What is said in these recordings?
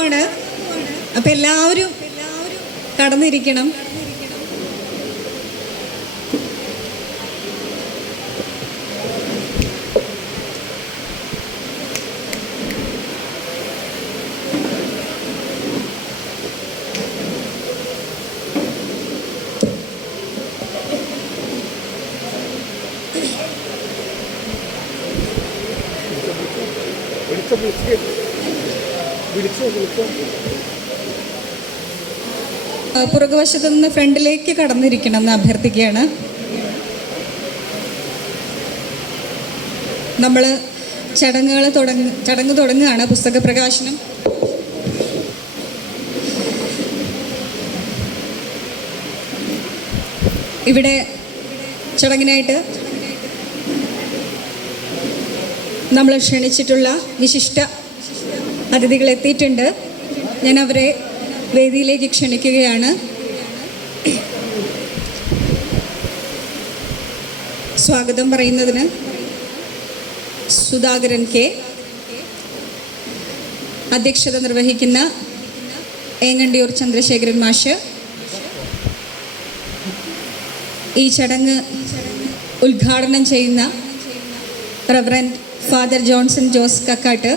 പോവാണ്. അപ്പം എല്ലാവരും കടന്നിരിക്കണം. പുറകുവശത്ത് നിന്ന് ഫ്രണ്ടിലേക്ക് കടന്നിരിക്കണം എന്ന് അഭ്യർത്ഥിക്കുകയാണ്. നമ്മൾ ചടങ്ങ് തുടങ്ങുകയാണ്. പുസ്തക പ്രകാശനം. ഇവിടെ ചടങ്ങിനായിട്ട് നമ്മൾ ക്ഷണിച്ചിട്ടുള്ള വിശിഷ്ട അതിഥികൾ എത്തിയിട്ടുണ്ട്. ഞാൻ അവരെ വേദിയിലേക്ക് ക്ഷണിക്കുകയാണ്. സ്വാഗതം പറയുന്നതിന് സുധാകരൻ കെ, അധ്യക്ഷത നിർവഹിക്കുന്ന ഏങ്ങണ്ടിയൂർ ചന്ദ്രശേഖരൻ മാഷ്, ഈ ചടങ്ങ് ഉദ്ഘാടനം ചെയ്യുന്ന reverend father Johnson Jose Kakkat,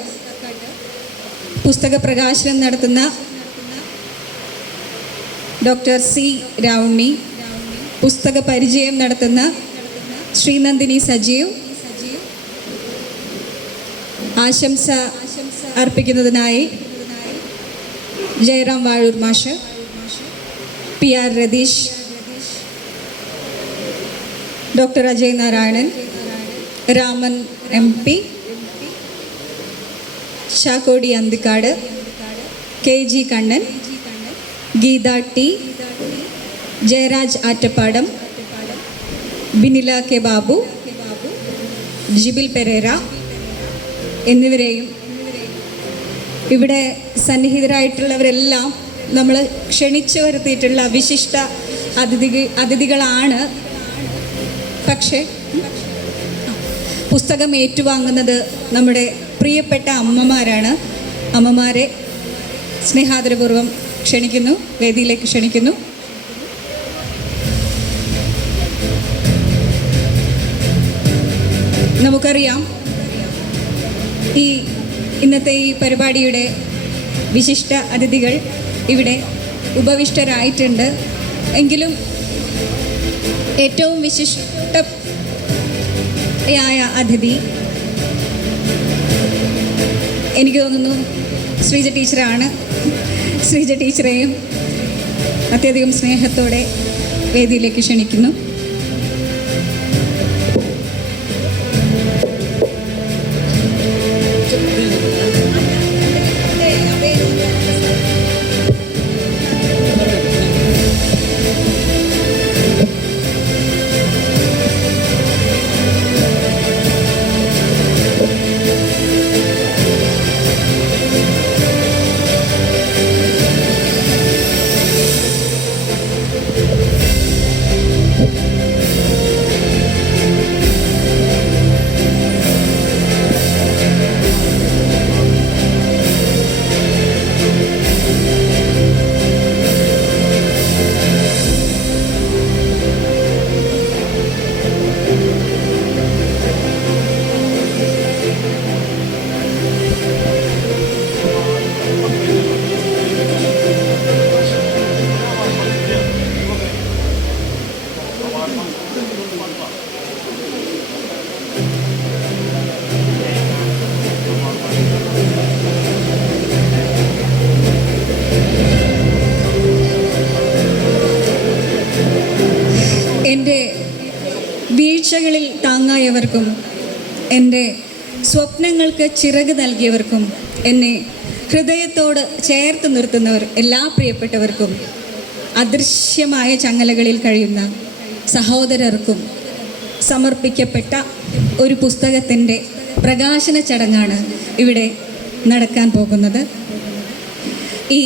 പുസ്തക പ്രകാശനം നടത്തുന്ന ഡോക്ടർ സി രാവുണ്ണി, പുസ്തക പരിചയം നടത്തുന്ന ശ്രീനന്ദിനി സജീവ്, ആശംസ അർപ്പിക്കുന്നതിനായി ജയറാം വാഴൂർ മാഷ്, P R Ratheesh, doctor Ajay Narayanan, Raman M P, Shakkodi Anthikad, K G Kannan, Geetha T, Jayaraj Attappadam, Binila K Babu, Jibil Perera എന്നിവരെയും ഇവിടെ സന്നിഹിതരായിട്ടുള്ളവരെല്ലാം നമ്മൾ ക്ഷണിച്ചു വരുത്തിയിട്ടുള്ള വിശിഷ്ട അതിഥികളാണ്. പക്ഷേ പുസ്തകം ഏറ്റുവാങ്ങുന്നത് നമ്മുടെ പ്രിയപ്പെട്ട അമ്മമാരാണ്. അമ്മമാരെ സ്നേഹാദരപൂർവ്വം ക്ഷണിക്കുന്നു, വേദിയിലേക്ക് ക്ഷണിക്കുന്നു. നമുക്കറിയാം, ഇന്നത്തെ ഈ പരിപാടിയുടെ വിശിഷ്ട അതിഥികൾ ഇവിടെ ഉപവിഷ്ടരായിട്ടുണ്ട്. എങ്കിലും ഏറ്റവും വിശിഷ്ടയായ അതിഥി എനിക്ക് തോന്നുന്നു ശ്രീജ ടീച്ചറാണ്. ശ്രീജ ടീച്ചറെയും അത്യധികം സ്നേഹത്തോടെ വേദിയിലേക്ക് ക്ഷണിക്കുന്നു. എൻ്റെ വീഴ്ചകളിൽ താങ്ങായവർക്കും എൻ്റെ സ്വപ്നങ്ങൾക്ക് ചിറക് നൽകിയവർക്കും എന്നെ ഹൃദയത്തോട് ചേർത്ത് നിർത്തുന്നവർ എല്ലാ പ്രിയപ്പെട്ടവർക്കും അദൃശ്യമായ ചങ്ങലകളിൽ കഴിയുന്ന സഹോദരർക്കും സമർപ്പിക്കപ്പെട്ട ഒരു പുസ്തകത്തിൻ്റെ പ്രകാശന ചടങ്ങാണ് ഇവിടെ നടക്കാൻ പോകുന്നത്. ഈ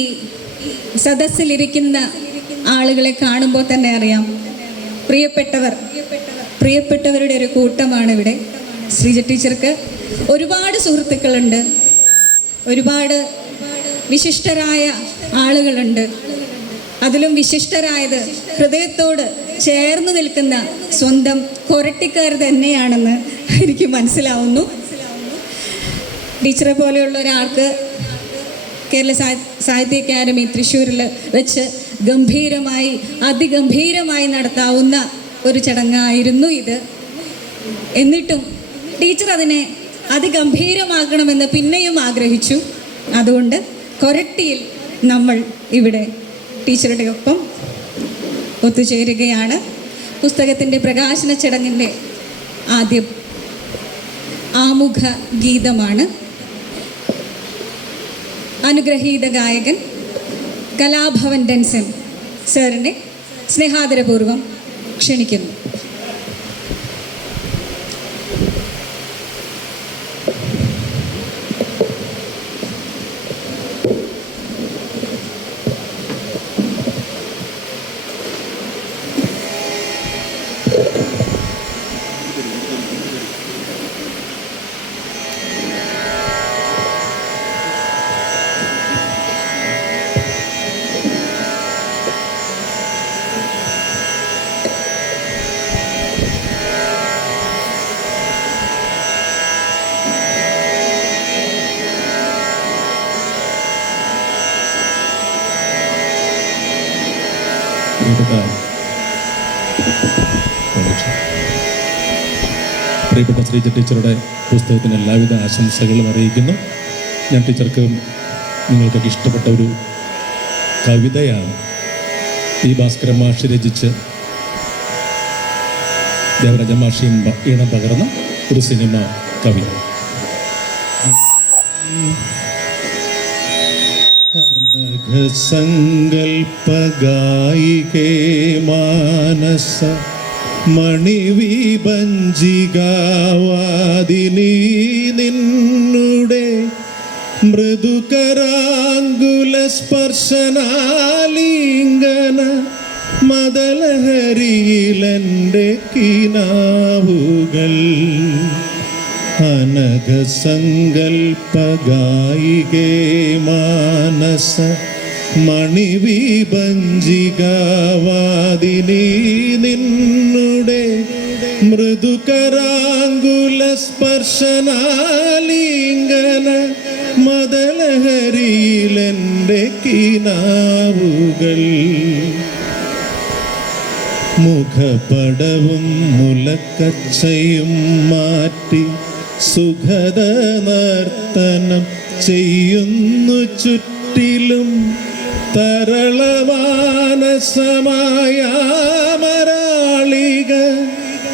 സദസ്സിലിരിക്കുന്ന ആളുകളെ കാണുമ്പോൾ തന്നെ അറിയാം, പ്രിയപ്പെട്ടവരുടെ ഒരു കൂട്ടമാണ് ഇവിടെ. ശ്രീജ ടീച്ചർക്ക് ഒരുപാട് സുഹൃത്തുക്കളുണ്ട്, ഒരുപാട് വിശിഷ്ടരായ ആളുകളുണ്ട്. അതിലും വിശിഷ്ടരായത് ഹൃദയത്തോട് ചേർന്ന് നിൽക്കുന്ന സ്വന്തം കൊരട്ടിക്കാർ തന്നെയാണെന്ന് എനിക്ക് മനസ്സിലാവുന്നു. ടീച്ചറെ പോലെയുള്ള ഒരാൾക്ക് കേരള സാഹിത്യ അക്കാദമി തൃശ്ശൂരിൽ വെച്ച് ഗംഭീരമായി അതിഗംഭീരമായി നടത്താവുന്ന ഒരു ചടങ്ങായിരുന്നു ഇത്. എന്നിട്ടും ടീച്ചർ അതിനെ അതിഗംഭീരമാക്കണമെന്ന് പിന്നെയും ആഗ്രഹിച്ചു. അതുകൊണ്ട് കൊരട്ടിയിൽ നമ്മൾ ഇവിടെ ടീച്ചറുടെ ഒപ്പം ഒത്തുചേരുകയാണ്. പുസ്തകത്തിൻ്റെ പ്രകാശന ചടങ്ങിൻ്റെ ആദ്യ ആമുഖ ഗീതമാണ്. അനുഗ്രഹീത ഗായകൻ കലാഭവൻ ഡെൻസൻ സാറിനെ സ്നേഹാദരപൂർവ്വം ക്ഷണിക്കുന്നു. പ്രിയപ്പെട്ട ശ്രീജ ടീച്ചറുടെ പുസ്തകത്തിന് എല്ലാവിധ ആശംസകളും അറിയിക്കുന്നു. ഞാൻ ടീച്ചർക്ക് നിങ്ങൾക്കൊക്കെ ഇഷ്ടപ്പെട്ട ഒരു കവിതയാണ് ഈ ഭാസ്കരൻ മാഷി രചിച്ച് ദേവരാജ മാഷിയും ഈണം പകർന്ന ഒരു സിനിമ കവിത. സങ്കൽപ്പഗായികേ മാനസ മണിവിഭഞ്ജികാവാദിനി നിന്നുടെ മൃദുകരാങ്കുല സ്പർശനാലിംഗന മദലഹരിയിലെൻ്റെ കിനാവുകൾ അനഘസങ്കൽപ്പഗായികേ മാനസ മണിവിഭഞ്ജികാവാദിനി നിന്നുടെ മൃദുകരാങ്കുല സ്പർശനാലിംഗന മദലഹരിയിലെൻ്റെ കിനാവുകൾ മുഖപടവും മുലക്കച്ചയും മാറ്റി സുഖദ നർത്തനം ചെയ്യുന്നു ചുറ്റിലും തരളമാനസമായാമരാളിക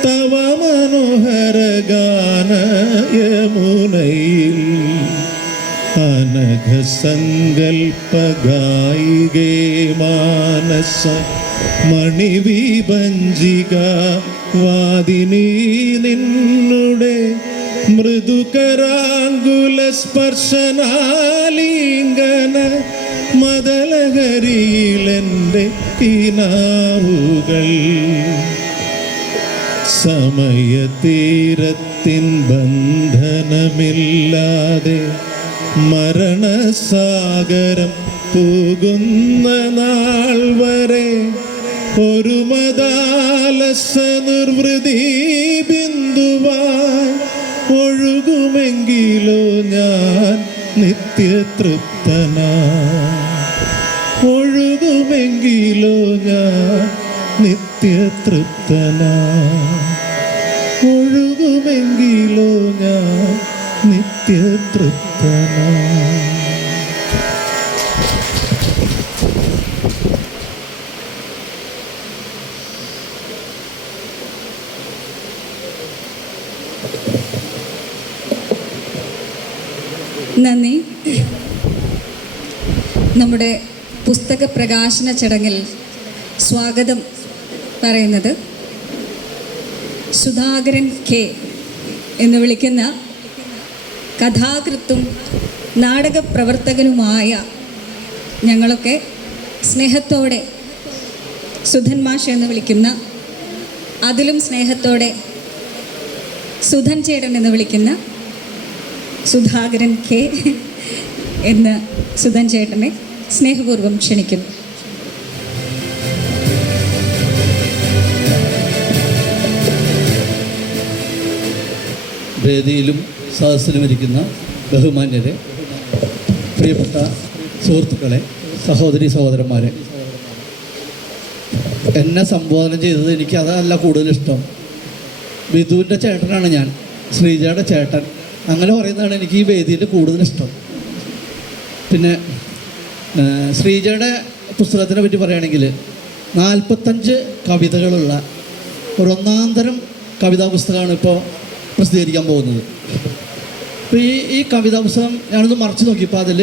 തവ മനോഹര ഗാനയമുനയിൽ അനഘസങ്കൽപ്പഗായികേ മാനസ മണിവിഭഞ്ജികാവാദിനി നിന്നുടെ മൃദുകരാങ്കുല സ്പർശനാലിംഗന മദലഹരിയിലെൻ്റെ കിനാവുകൾ സമയതീരത്തിൻ ബന്ധനമില്ലാതെ മരണസാഗരം പോകുന്ന നാൾ വരെ ഒരു മദാലസ നിർവൃതി ബിന്ദുവായി ഒഴുകുമെങ്കിലോ ഞാൻ നിത്യതൃപ്തനാ ഒഴുകുമെങ്കിലോ ഞാൻ നിത്യതൃപ്തനാ ഒഴുകുമെങ്കിലോ ഞാൻ നിത്യതൃപ്തനാ. നന്ദി. നമ്മുടെ പുസ്തക പ്രകാശന ചടങ്ങിൽ സ്വാഗതം പറയുന്നത് സുധാകരൻ കെ എന്ന് വിളിക്കുന്ന കഥാകൃത്തും നാടകപ്രവർത്തകനുമായ ഞങ്ങളൊക്കെ സ്നേഹത്തോടെ സുധൻ മാഷ് എന്ന് വിളിക്കുന്ന, അതിലും സ്നേഹത്തോടെ സുധൻ ചേട്ടൻ എന്ന് വിളിക്കുന്ന സുധാകരൻ കെ എന്ന് സുധൻ ചേട്ടനെ സ്നേഹപൂർവ്വം ക്ഷണിക്കുന്നു. വേദിയിലും സദസ്സിലുമിരിക്കുന്ന ബഹുമാന്യരെ, പ്രിയപ്പെട്ട സുഹൃത്തുക്കളെ, സഹോദരി സഹോദരന്മാരെ, എന്നെ സംബോധന ചെയ്തത് എനിക്ക് അതല്ല കൂടുതലിഷ്ടം. വിധുവിൻ്റെ ചേട്ടനാണ് ഞാൻ, ശ്രീജയുടെ ചേട്ടൻ, അങ്ങനെ പറയുന്നതാണ് എനിക്ക് ഈ വേദിയിൽ കൂടുതലിഷ്ടം. പിന്നെ ശ്രീജയുടെ പുസ്തകത്തിനെ പറ്റി പറയുകയാണെങ്കിൽ 45 കവിതകളുള്ള ഒന്നാന്തരം കവിതാ പുസ്തകമാണ് ഇപ്പോൾ പ്രസിദ്ധീകരിക്കാൻ പോകുന്നത്. അപ്പോൾ ഈ കവിതാ പുസ്തകം ഞാനൊന്ന് മറിച്ച് നോക്കിയപ്പോൾ അതിൽ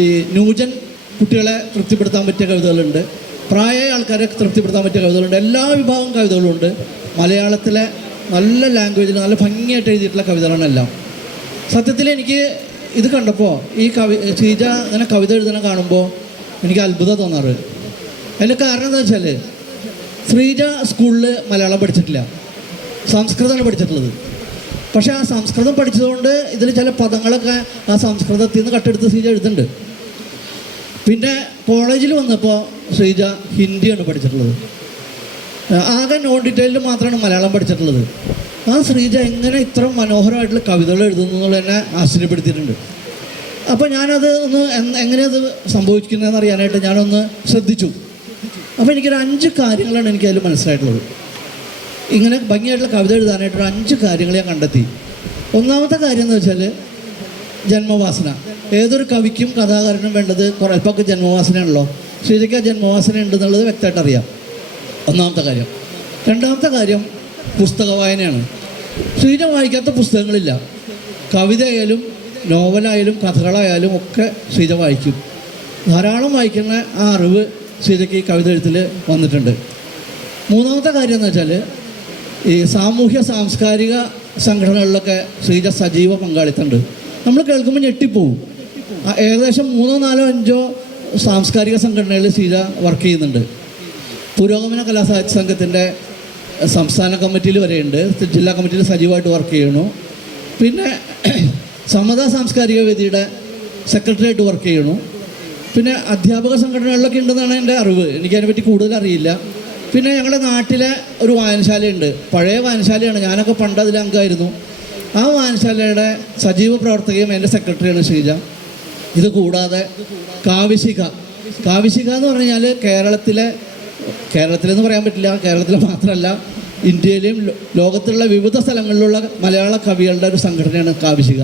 ഈ ന്യൂജൻ കുട്ടികളെ തൃപ്തിപ്പെടുത്താൻ പറ്റിയ കവിതകളുണ്ട്, പ്രായമായ ആൾക്കാരെ തൃപ്തിപ്പെടുത്താൻ പറ്റിയ കവിതകളുണ്ട്, എല്ലാ വിഭാഗം കവിതകളുണ്ട്. മലയാളത്തിലെ നല്ല ലാംഗ്വേജിൽ നല്ല ഭംഗിയായിട്ട് എഴുതിയിട്ടുള്ള കവിതകളാണ് എല്ലാം. സത്യത്തിൽ എനിക്ക് ഇത് കണ്ടപ്പോൾ ഈ ശ്രീജ അങ്ങനെ കവിത എഴുതണ കാണുമ്പോൾ എനിക്ക് അത്ഭുതം തോന്നാറ്. അതിൻ്റെ കാരണം എന്താ വെച്ചാൽ ശ്രീജ സ്കൂളിൽ മലയാളം പഠിച്ചിട്ടില്ല, സംസ്കൃതമാണ് പഠിച്ചിട്ടുള്ളത്. പക്ഷേ ആ സംസ്കൃതം പഠിച്ചതുകൊണ്ട് ഇതിൽ ചില പദങ്ങളൊക്കെ ആ സംസ്കൃതത്തിൽ നിന്ന് കട്ടെടുത്ത് ശ്രീജ എഴുതുന്നുണ്ട്. പിന്നെ കോളേജിൽ വന്നപ്പോൾ ശ്രീജ ഹിന്ദിയാണ് പഠിച്ചിട്ടുള്ളത്. ആകെ നോൺ ഡീറ്റെയിൽഡ് മാത്രമാണ് മലയാളം പഠിച്ചിട്ടുള്ളത്. ആ ശ്രീജ എങ്ങനെ ഇത്ര മനോഹരമായിട്ടുള്ള കവിതകൾ എഴുതുന്നു എന്നുള്ളത് എന്നെ ആശ്ചര്യപ്പെടുത്തിയിട്ടുണ്ട്. അപ്പോൾ ഞാനത് ഒന്ന് എങ്ങനെയത് സംഭവിക്കുന്നതെന്ന് അറിയാനായിട്ട് ഞാനൊന്ന് ശ്രദ്ധിച്ചു. അപ്പോൾ എനിക്കൊരു 5 കാര്യങ്ങളാണ് എനിക്കതിൽ മനസ്സിലായിട്ടുള്ളത്. ഇങ്ങനെ ഭംഗിയായിട്ടുള്ള കവിത എഴുതാനായിട്ടൊരു 5 കാര്യങ്ങൾ ഞാൻ കണ്ടെത്തി. ഒന്നാമത്തെ കാര്യം എന്ന് വെച്ചാൽ ജന്മവാസന. ഏതൊരു കവിക്കും കഥാകാരനും വേണ്ടത് അല്പമൊക്കെ ജന്മവാസനയാണല്ലോ. ശ്രീജയ്ക്ക് ആ ജന്മവാസന ഉണ്ടെന്നുള്ളത് വ്യക്തമായിട്ട് അറിയാം, ഒന്നാമത്തെ കാര്യം. രണ്ടാമത്തെ കാര്യം പുസ്തക വായനയാണ്. ശ്രീജ വായിക്കാത്ത പുസ്തകങ്ങളില്ല. കവിതയായാലും നോവലായാലും കഥകളായാലും ഒക്കെ ശ്രീജ വായിക്കും. ധാരാളം വായിക്കുന്ന ആ അറിവ് ശ്രീജയ്ക്ക് ഈ കവിത എഴുത്തിൽ വന്നിട്ടുണ്ട്. മൂന്നാമത്തെ കാര്യം എന്ന് വെച്ചാൽ ഈ സാമൂഹ്യ സാംസ്കാരിക സംഘടനകളിലൊക്കെ ശ്രീജ സജീവ പങ്കാളിത്തമുണ്ട്. നമ്മൾ കേൾക്കുമ്പോൾ ഞെട്ടിപ്പോവും. ഏകദേശം 3, 4, 5 സാംസ്കാരിക സംഘടനകളിൽ ശ്രീജ വർക്ക് ചെയ്യുന്നുണ്ട്. പുരോഗമന കലാസാഹിത്യ സംഘത്തിൻ്റെ സംസ്ഥാന കമ്മിറ്റിയിൽ വരെയുണ്ട്, ജില്ലാ കമ്മിറ്റിയിൽ സജീവമായിട്ട് വർക്ക് ചെയ്യണു. പിന്നെ സമതാ സാംസ്കാരിക വേദിയുടെ സെക്രട്ടറിയായിട്ട് വർക്ക് ചെയ്യണു. പിന്നെ അധ്യാപക സംഘടനകളിലൊക്കെ ഉണ്ടെന്നാണ് എൻ്റെ അറിവ്, എനിക്കതിനെപ്പറ്റി കൂടുതൽ അറിയില്ല. പിന്നെ ഞങ്ങളുടെ നാട്ടിലെ ഒരു വായനശാലയുണ്ട്, പഴയ വായനശാലയാണ്, ഞാനൊക്കെ പണ്ട് അതിൽ അംഗമായിരുന്നു. ആ വായനശാലയുടെ സജീവ പ്രവർത്തകയും എൻ്റെ സെക്രട്ടറിയാണ് ശ്രീജ. ഇത് കൂടാതെ കാവ്യശിഖ എന്ന് പറഞ്ഞാൽ കേരളത്തിലെന്ന് പറയാൻ പറ്റില്ല, കേരളത്തിലെ മാത്രമല്ല ഇന്ത്യയിലെയും ലോകത്തിലുള്ള വിവിധ സ്ഥലങ്ങളിലുള്ള മലയാള കവികളുടെ ഒരു സംഘടനയാണ് കാവ്യശിഖ.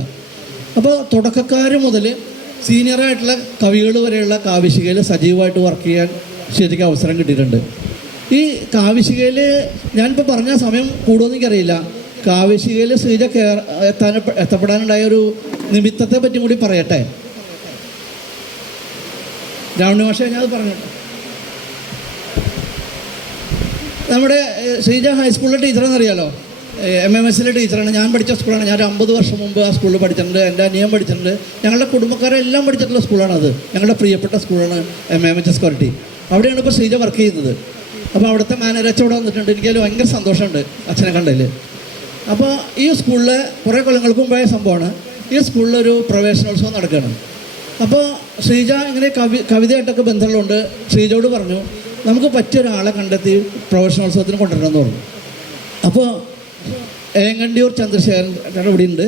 അപ്പോൾ തുടക്കക്കാർ മുതൽ സീനിയറായിട്ടുള്ള കവികൾ വരെയുള്ള കാവ്യശിഖയിൽ സജീവമായിട്ട് വർക്ക് ചെയ്യാൻ ശരിക്കും അവസരം കിട്ടിയിട്ടുണ്ട്. ഈ കാവ്യശിഖയിൽ ഞാനിപ്പോൾ പറഞ്ഞ സമയം കൂടുതലൊന്നും എനിക്കറിയില്ല. കാവ്യശിഖയിൽ ശ്രീജ എത്തപ്പെടാനുണ്ടായ ഒരു നിമിത്തത്തെ പറ്റി കൂടി പറയട്ടെ. രാവണ്യമാഷ ഞാനത് പറഞ്ഞിട്ട്, നമ്മുടെ ശ്രീജ ഹൈസ്കൂളിലെ ടീച്ചറെന്നറിയാലോ, MMSലെ ടീച്ചറാണ്. ഞാൻ പഠിച്ച സ്കൂളാണ്. ഞാൻ 50 വർഷം മുമ്പ് ആ സ്കൂളിൽ പഠിച്ചിട്ടുണ്ട്. എൻ്റെ അനിയൻ പഠിച്ചിട്ടുണ്ട്. ഞങ്ങളുടെ കുടുംബക്കാരെല്ലാം പഠിച്ചിട്ടുള്ള സ്കൂളാണത്. ഞങ്ങളുടെ പ്രിയപ്പെട്ട സ്കൂളാണ് MMHS കൊരട്ടി. അവിടെയാണ് ഇപ്പോൾ ശ്രീജ വർക്ക് ചെയ്യുന്നത്. അപ്പോൾ അവിടുത്തെ മാനേജർ അച്ഛൻ ഇവിടെ വന്നിട്ടുണ്ട്. എനിക്കതിൽ ഭയങ്കര സന്തോഷമുണ്ട് അച്ഛനെ കണ്ടതിൽ. അപ്പോൾ ഈ സ്കൂളിൽ കുറേ കൊല്ലങ്ങൾക്ക് മുമ്പായ സംഭവമാണ്. ഈ സ്കൂളിലൊരു പ്രവേശനോത്സവം നടക്കുകയാണ്. അപ്പോൾ ശ്രീജ ഇങ്ങനെ കവിതയായിട്ടൊക്കെ ബന്ധങ്ങളുണ്ട്. ശ്രീജയോട് പറഞ്ഞു, നമുക്ക് പറ്റിയ ഒരാളെ കണ്ടെത്തി പ്രവേശനോത്സവത്തിന് കൊണ്ടുവരണമെന്ന് പറഞ്ഞു. അപ്പോൾ ഏങ്ങണ്ടിയൂർ ചന്ദ്രശേഖരൻ ഇവിടെ ഉണ്ട്,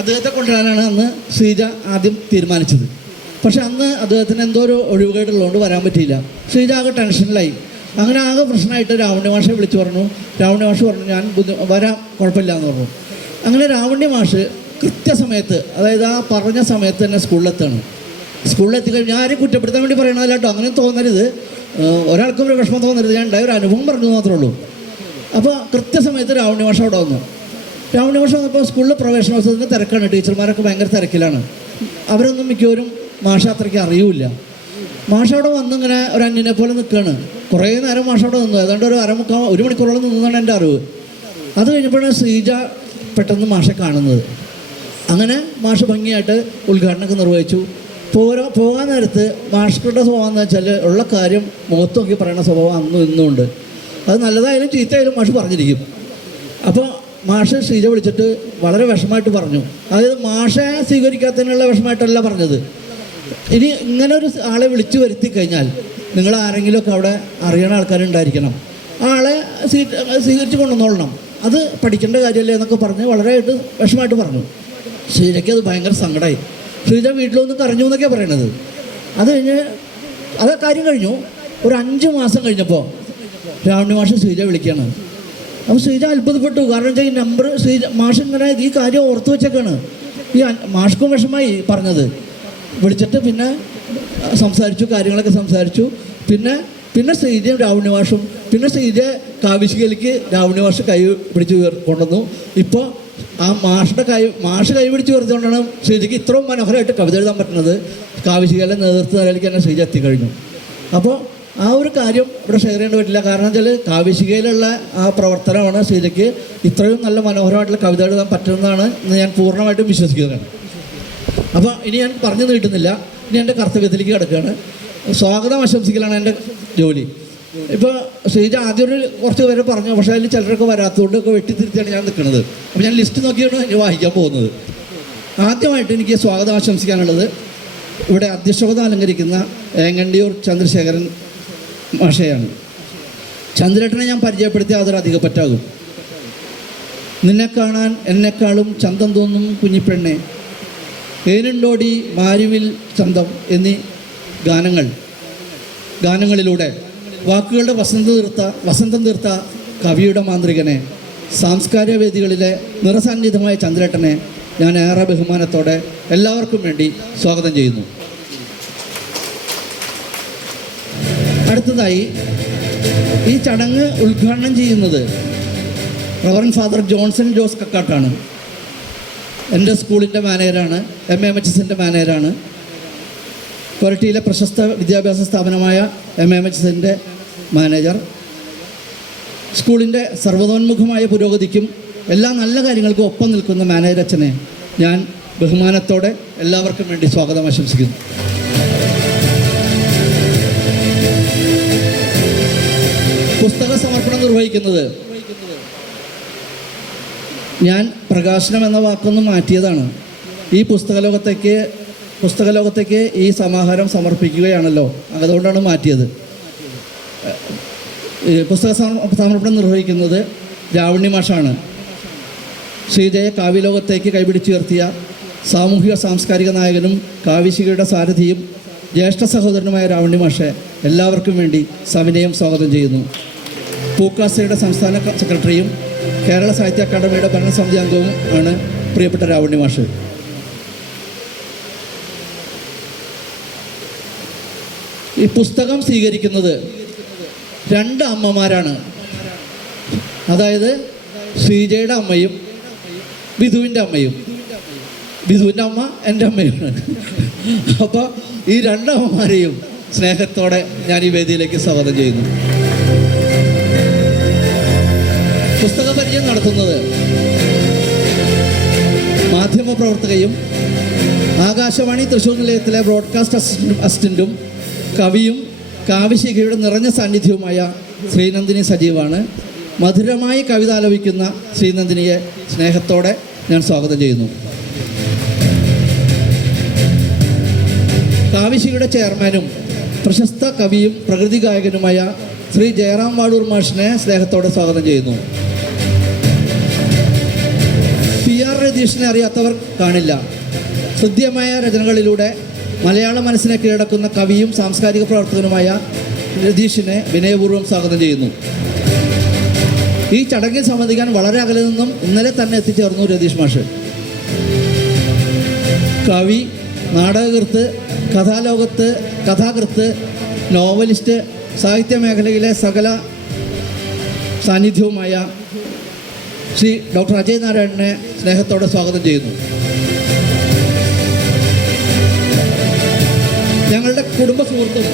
അദ്ദേഹത്തെ കൊണ്ടുവരാനാണ് അന്ന് ശ്രീജ ആദ്യം തീരുമാനിച്ചത്. പക്ഷെ അന്ന് അദ്ദേഹത്തിന് എന്തോ ഒരു ഒഴിവുകേടുള്ളതുകൊണ്ട് വരാൻ പറ്റിയില്ല. ശ്രീജ ആകെ ടെൻഷനിലായി. അങ്ങനെ ആകെ പ്രശ്നമായിട്ട് രാവണ്യമാഷെ വിളിച്ചു പറഞ്ഞു. രാവണ്യമാഷ് പറഞ്ഞു, ഞാൻ വരാം, കുഴപ്പമില്ല എന്ന് പറഞ്ഞു. അങ്ങനെ രാവണ്യമാഷ് കൃത്യസമയത്ത്, അതായത് ആ പറഞ്ഞ സമയത്ത് തന്നെ സ്കൂളിലെത്താണ്. സ്കൂളിലെത്തിക്കഴിഞ്ഞാൽ ഞാൻ ആരെയും കുറ്റപ്പെടുത്താൻ വേണ്ടി പറയണതല്ല കേട്ടോ, അങ്ങനെ തോന്നരുത്, ഒരാൾക്കും ഒരു വിഷമം തോന്നരുത്. ഞാൻ ഉണ്ടായ ഒരു അനുഭവം പറഞ്ഞു മാത്രമേ ഉള്ളൂ. അപ്പോൾ കൃത്യസമയത്ത് രാവണ്യമാഷ അവിടെ വന്നു. രാവണ്യമാഷ വന്നപ്പോൾ സ്കൂളിൽ പ്രവേശനോത്സവത്തിൻ്റെ തിരക്കാണ്. ടീച്ചർമാരൊക്കെ ഭയങ്കര തിരക്കിലാണ്. അവരൊന്നും മിക്കവരും മാഷ അത്രയ്ക്ക് അറിയില്ല. മാഷ അവിടെ വന്നിങ്ങനെ ഒരു അന്യനെ പോലെ നിൽക്കുകയാണ്. കുറേ നേരം മാഷ അവിടെ നിന്നു. ഏതാണ്ട് ഒരു ഒരു മണിക്കൂറോളം നിന്നതാണ് എൻ്റെ അറിവ്. അത് കഴിഞ്ഞപ്പോഴാണ് ശ്രീജ പെട്ടെന്ന് മാഷെ കാണുന്നത്. അങ്ങനെ മാഷ് ഭംഗിയായിട്ട് ഉദ്ഘാടനമൊക്കെ നിർവഹിച്ചു. പോകാൻ നേരത്ത് മാഷ്കളുടെ സ്വഭാവം എന്ന് വെച്ചാൽ ഉള്ള കാര്യം മുഖത്ത് നോക്കി പറയുന്ന സ്വഭാവം അന്നും ഇന്നും ഉണ്ട്. അത് നല്ലതായാലും ചീത്തയായാലും മാഷ് പറഞ്ഞിരിക്കും. അപ്പോൾ മാഷ് ശ്രീജ വിളിച്ചിട്ട് വളരെ വിഷമമായിട്ട് പറഞ്ഞു. അതായത് മാഷെ സ്വീകരിക്കാത്തതിനുള്ള വിഷമമായിട്ടല്ല പറഞ്ഞത്. ഇനി ഇങ്ങനെ ഒരു ആളെ വിളിച്ചു വരുത്തി കഴിഞ്ഞാൽ നിങ്ങൾ ആരെങ്കിലുമൊക്കെ അവിടെ അറിയണ ആൾക്കാരുണ്ടായിരിക്കണം, ആളെ സ്വീകരിച്ച് കൊണ്ടുവന്നോളണം, അത് പഠിക്കേണ്ട കാര്യമല്ലേ എന്നൊക്കെ പറഞ്ഞ് വളരെയായിട്ട് വിഷമമായിട്ട് പറഞ്ഞു. ശ്രീജയ്ക്ക് അത് ഭയങ്കര സങ്കടമായി. ശ്രീജ വീട്ടിലൊന്നും കരഞ്ഞു എന്നൊക്കെയാണ് പറയണത്. അത് കഴിഞ്ഞ് അത് കാര്യം കഴിഞ്ഞു. ഒരു 5 മാസം കഴിഞ്ഞപ്പോൾ രാവണി മാഷ് ശ്രീജ വിളിക്കുകയാണ്. അപ്പോൾ ശ്രീജ അത്ഭുതപ്പെട്ടു. കാരണം വെച്ചാൽ ഈ നമ്പർ മാഷ് ഇങ്ങനെ ഈ കാര്യം ഓർത്ത് വെച്ചേക്കാണ്. ഈ മാഷ്ക്കും വിഷമായി പറഞ്ഞത്. വിളിച്ചിട്ട് പിന്നെ സംസാരിച്ചു, കാര്യങ്ങളൊക്കെ സംസാരിച്ചു. പിന്നെ ശ്രീജയും രാവണി മാഷും പിന്നെ ശ്രീജ കാവിശികയിലേക്ക് രാവണി മാഷ് കൈ പിടിച്ച് കൊണ്ടുവന്നു. ഇപ്പോൾ ആ മാഷ് കൈ പിടിച്ച് ഉയർത്തുകൊണ്ടാണ് ശ്രീജയ്ക്ക് ഇത്രയും മനോഹരമായിട്ട് കവിത എഴുതാൻ പറ്റുന്നത്. കാവിശികയിലെ നേതൃത്വ നിലയിലേക്ക് തന്നെ ശ്രീജ എത്തിക്കഴിഞ്ഞു. അപ്പോൾ ആ ഒരു കാര്യം ഇവിടെ ഷെയർ ചെയ്യേണ്ടി പറ്റില്ല. കാരണം വെച്ചാൽ കാവിശികയിലുള്ള ആ പ്രവർത്തനമാണ് ശ്രീജയ്ക്ക് ഇത്രയും നല്ല മനോഹരമായിട്ടുള്ള കവിത എഴുതാൻ പറ്റുന്നതാണ് എന്ന് ഞാൻ പൂർണ്ണമായിട്ടും വിശ്വസിക്കുകയാണ്. അപ്പോൾ ഇനി ഞാൻ പറഞ്ഞു നീട്ടുന്നില്ല. ഇനി എൻ്റെ കർത്തവ്യത്തിലേക്ക് കിടക്കുകയാണ്. സ്വാഗതം ആശംസിക്കലാണ് എൻ്റെ ജോലി. ഇപ്പോൾ ശ്രീജ ആദ്യം കുറച്ച് പേരെ പറഞ്ഞു, പക്ഷേ അതിൽ ചിലരൊക്കെ വരാത്തതുകൊണ്ടൊക്കെ വെട്ടിത്തിരുത്തിയാണ് ഞാൻ നിൽക്കുന്നത്. അപ്പോൾ ഞാൻ ലിസ്റ്റ് നോക്കിയാണ് ഞാൻ വായിക്കാൻ പോകുന്നത്. ആദ്യമായിട്ട് എനിക്ക് സ്വാഗതം ആശംസിക്കാനുള്ളത് ഇവിടെ അധ്യക്ഷത അലങ്കരിക്കുന്ന ഏങ്ങണ്ടിയൂർ ചന്ദ്രശേഖരൻ മാഷയാണ്. ചന്ദ്രേട്ടനെ ഞാൻ പരിചയപ്പെടുത്തി അതൊരു അധിക പറ്റാകും. നിന്നെ കാണാൻ എന്നെക്കാളും ചന്തം തോന്നും കുഞ്ഞിപ്പെണ്ണെ, ഏനുണ്ടോടി മാരുവിൽ ചന്തം എന്നീ ഗാനങ്ങളിലൂടെ വാക്കുകളുടെ വസന്തം തീർത്ത കവിയുടെ മാന്ത്രികനെ, സാംസ്കാരിക വേദികളിലെ നിറസാന്നിധ്യമായ ചന്ദ്രേട്ടനെ ഞാൻ ഏറെ ബഹുമാനത്തോടെ എല്ലാവർക്കും വേണ്ടി സ്വാഗതം ചെയ്യുന്നു. അടുത്തതായി ഈ ചടങ്ങ് ഉദ്ഘാടനം ചെയ്യുന്നത് റവറൻഡ് ഫാദർ ജോൺസൺ ജോസ് കക്കാട്ടാണ്. എൻ്റെ സ്കൂളിൻ്റെ മാനേജറാണ്, MAMHSൻ്റെ മാനേജറാണ്. കൊരട്ടിയിലെ പ്രശസ്ത വിദ്യാഭ്യാസ സ്ഥാപനമായ MAMHSൻ്റെ മാനേജർ. സ്കൂളിൻ്റെ സർവ്വതോന്മുഖമായ പുരോഗതിക്കും എല്ലാ നല്ല കാര്യങ്ങൾക്കും ഒപ്പം നിൽക്കുന്ന മാനേജർ അച്ഛനെ ഞാൻ ബഹുമാനത്തോടെ എല്ലാവർക്കും വേണ്ടി സ്വാഗതം ആശംസിക്കുന്നു. പുസ്തക സമർപ്പണം നിർവഹിക്കുന്നത് ഞാൻ പ്രകാശനം എന്ന വാക്കൊന്ന് മാറ്റിയതാണ്. ഈ പുസ്തകലോകത്തേക്ക് ഈ സമാഹാരം സമർപ്പിക്കുകയാണല്ലോ, അതുകൊണ്ടാണ് മാറ്റിയത്. പുസ്തക സമർപ്പണം നിർവഹിക്കുന്നത് രാവണി മാഷാണ്. ശ്രീജയെ കാവ്യലോകത്തേക്ക് കൈപിടിച്ചുയർത്തിയ സാമൂഹിക സാംസ്കാരിക നായകനും കാവ്യശികയുടെ സാരഥിയും ജ്യേഷ്ഠ സഹോദരനുമായ രാവണി മാഷെ എല്ലാവർക്കും വേണ്ടി സവിനയം സ്വാഗതം ചെയ്യുന്നു. പൂക്കാസയുടെ സംസ്ഥാന സെക്രട്ടറിയും കേരള സാഹിത്യ അക്കാദമിയുടെ ഭരണസമിതി അംഗവും ആണ് പ്രിയപ്പെട്ട രാവണി മാഷ്. ഈ പുസ്തകം സ്വീകരിക്കുന്നത് 2 അമ്മമാരാണ്. അതായത് ശ്രീജയുടെ അമ്മയും ബിധുവിൻ്റെ അമ്മയും. ബിധുവിൻ്റെ അമ്മ എൻ്റെ അമ്മയാണ്. അപ്പോൾ ഈ 2 അമ്മമാരെയും സ്നേഹത്തോടെ ഞാൻ ഈ വേദിയിലേക്ക് സ്വാഗതം ചെയ്യുന്നു. പുസ്തക പരിചയം നടത്തുന്നത് മാധ്യമപ്രവർത്തകയും ആകാശവാണി തൃശ്ശൂർ നിലയത്തിലെ ബ്രോഡ്കാസ്റ്റ് അസിസ്റ്റൻറ്റും കവിയും കാവ്യശിഖയുടെ നിറഞ്ഞ സാന്നിധ്യവുമായ ശ്രീനന്ദിനി സജീവാണ്. മധുരമായി കവിത ആലപിക്കുന്ന ശ്രീനന്ദിനിയെ സ്നേഹത്തോടെ ഞാൻ സ്വാഗതം ചെയ്യുന്നു. കാവ്യശിഖയുടെ ചെയർമാനും പ്രശസ്ത കവിയും പ്രകൃതി ഗായകനുമായ ശ്രീ ജയറാം വാടൂർ മാഷിനെ സ്നേഹത്തോടെ സ്വാഗതം ചെയ്യുന്നു. PR രതീഷിനെ അറിയാത്തവർ കാണില്ല. ഹൃദ്യമായ രചനകളിലൂടെ മലയാള മനസ്സിനെ കീഴടക്കുന്ന കവിയും സാംസ്കാരിക പ്രവർത്തകനുമായ രതീഷിനെ വിനയപൂർവ്വം സ്വാഗതം ചെയ്യുന്നു. ഈ ചടങ്ങിൽ സംബന്ധിക്കാൻ വളരെ അകലെ നിന്നും ഇന്നലെ തന്നെ എത്തിച്ചേർന്നു രതീഷ് മാഷ്. കവി, നാടകകൃത്ത്, കഥാകൃത്ത്, നോവലിസ്റ്റ്, സാഹിത്യ മേഖലയിലെ സകല സാന്നിധ്യവുമായ ശ്രീ ഡോക്ടർ അജയ് നാരായണനെ സ്നേഹത്തോടെ സ്വാഗതം ചെയ്യുന്നു. ഞങ്ങളുടെ കുടുംബ സുഹൃത്തും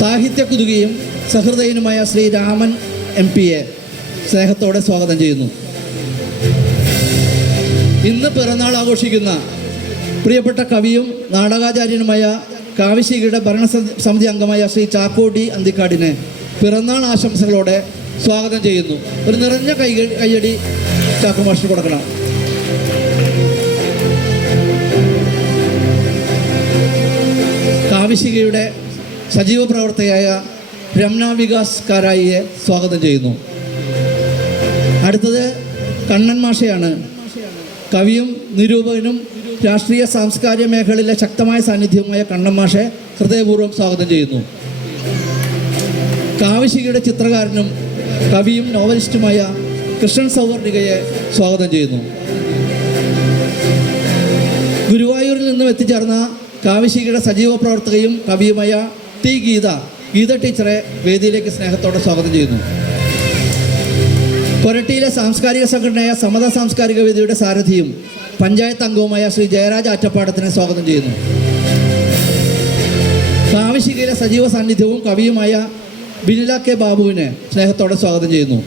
സാഹിത്യ കുതുകിയും സഹൃദയനുമായ ശ്രീ രാമൻ MP-യെ സ്നേഹത്തോടെ സ്വാഗതം ചെയ്യുന്നു. ഇന്ന് പിറന്നാൾ ആഘോഷിക്കുന്ന പ്രിയപ്പെട്ട കവിയും നാടകാചാര്യനുമായ കാവ്യശിഖയുടെ ഭരണസമിതി അംഗമായ ശ്രീ ചാക്കോടി അന്തിക്കാടിനെ പിറന്നാൾ ആശംസകളോടെ സ്വാഗതം ചെയ്യുന്നു. ഒരു നിറഞ്ഞ കയ്യടി ചാക്കോ മാഷിന് കൊടുക്കണം. കാവിശികയുടെ സജീവ പ്രവർത്തകയായ രമണ വികാസ് കാരായിയെ സ്വാഗതം ചെയ്യുന്നു. അടുത്തത് കണ്ണൻ മാഷയാണ്. കവിയും നിരൂപകനും രാഷ്ട്രീയ സാംസ്കാരിക മേഖലയിലെ ശക്തമായ സാന്നിധ്യവുമായ കണ്ണൻ മാഷെ ഹൃദയപൂർവ്വം സ്വാഗതം ചെയ്യുന്നു. കാവിശികയുടെ ചിത്രകാരനും കവിയും നോവലിസ്റ്റുമായ കൃഷ്ണൻ സൗവർണികയെ സ്വാഗതം ചെയ്യുന്നു. ഗുരുവായൂരിൽ നിന്നും എത്തിച്ചേർന്ന കാവിശികയുടെ സജീവ പ്രവർത്തകയും കവിയുമായ ടി ഗീത ടീച്ചറെ വേദിയിലേക്ക് സ്നേഹത്തോടെ സ്വാഗതം ചെയ്യുന്നു. കൊരട്ടിയിലെ സാംസ്കാരിക സംഘടനയായ സമത സാംസ്കാരിക വേദിയുടെ സാരഥിയും പഞ്ചായത്ത് അംഗവുമായ ശ്രീ ജയരാജ് ആറ്റപ്പാടത്തിനെ സ്വാഗതം ചെയ്യുന്നു. കാവിശികയിലെ സജീവ സാന്നിധ്യവും കവിയുമായ ബിനില കെ ബാബുവിനെ സ്നേഹത്തോടെ സ്വാഗതം ചെയ്യുന്നു.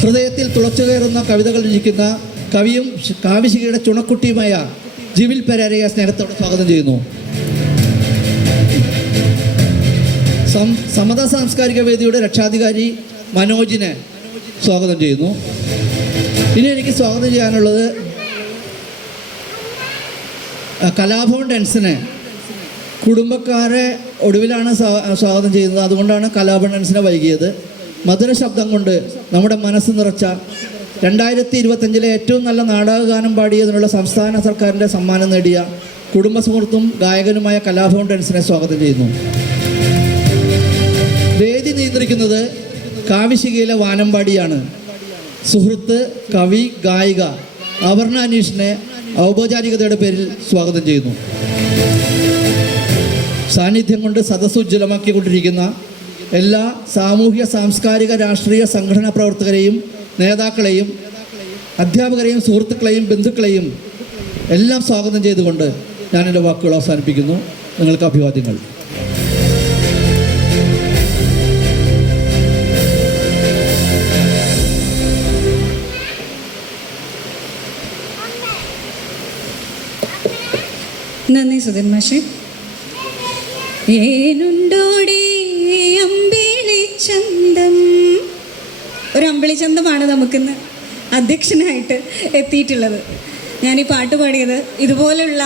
ഹൃദയത്തിൽ തുളച്ചു കയറുന്ന കവിതകൾ രചിക്കുന്ന കവിയും കാവിശികയുടെ ചുണക്കുട്ടിയുമായ ജിവിൽ പെരേരയെ സ്നേഹത്തോടെ സ്വാഗതം ചെയ്യുന്നു. സമത സാംസ്കാരിക വേദിയുടെ രക്ഷാധികാരി മനോജിനെ സ്വാഗതം ചെയ്യുന്നു. ഇനി എനിക്ക് സ്വാഗതം ചെയ്യാനുള്ളത് കലാഭവൻ ഡാൻസിനെ കുടുംബക്കാരെ ഒടുവിലാണ് സ്വാഗതം ചെയ്യുന്നത്. അതുകൊണ്ടാണ് കലാഭവൻ ഡാൻസിനെ വൈകിയത്. മധുര ശബ്ദം കൊണ്ട് നമ്മുടെ മനസ്സ് നിറച്ച 2025 ഏറ്റവും നല്ല നാടകഗാനം പാടിയതിനുള്ള സംസ്ഥാന സർക്കാരിൻ്റെ സമ്മാനം നേടിയ കുടുംബ സുഹൃത്തും ഗായകനുമായ കലാഭവൻ ഡാൻസിനെ സ്വാഗതം ചെയ്യുന്നു. വേദി നിയന്ത്രിക്കുന്നത് കാവിശികയിലെ വാനമ്പാടിയാണ്. സുഹൃത്ത്, കവി, ഗായിക അപർണ അനീഷിനെ ഔപചാരികതയുടെ പേരിൽ സ്വാഗതം ചെയ്യുന്നു. സാന്നിധ്യം കൊണ്ട് സദസ്സ് ഉജ്ജ്വലമാക്കിക്കൊണ്ടിരിക്കുന്ന എല്ലാ സാമൂഹ്യ സാംസ്കാരിക രാഷ്ട്രീയ സംഘടനാ പ്രവർത്തകരെയും നേതാക്കളെയും അധ്യാപകരെയും സുഹൃത്തുക്കളെയും ബന്ധുക്കളെയും എല്ലാം സ്വാഗതം ചെയ്തുകൊണ്ട് ഞാൻ എൻ്റെ വാക്കുകൾ അവസാനിപ്പിക്കുന്നു. നിങ്ങൾക്ക് അഭിവാദ്യങ്ങൾ. നന്ദി സുധൻ മാഷെ. ഏനുണ്ടോടെ അമ്പിളിച്ചന്തം, ഒരു അമ്പിളിച്ചന്തമാണ് നമുക്കിന്ന് അധ്യക്ഷനായിട്ട് എത്തിയിട്ടുള്ളത്. ഞാൻ ഈ പാട്ട് പാടിയത് ഇതുപോലുള്ള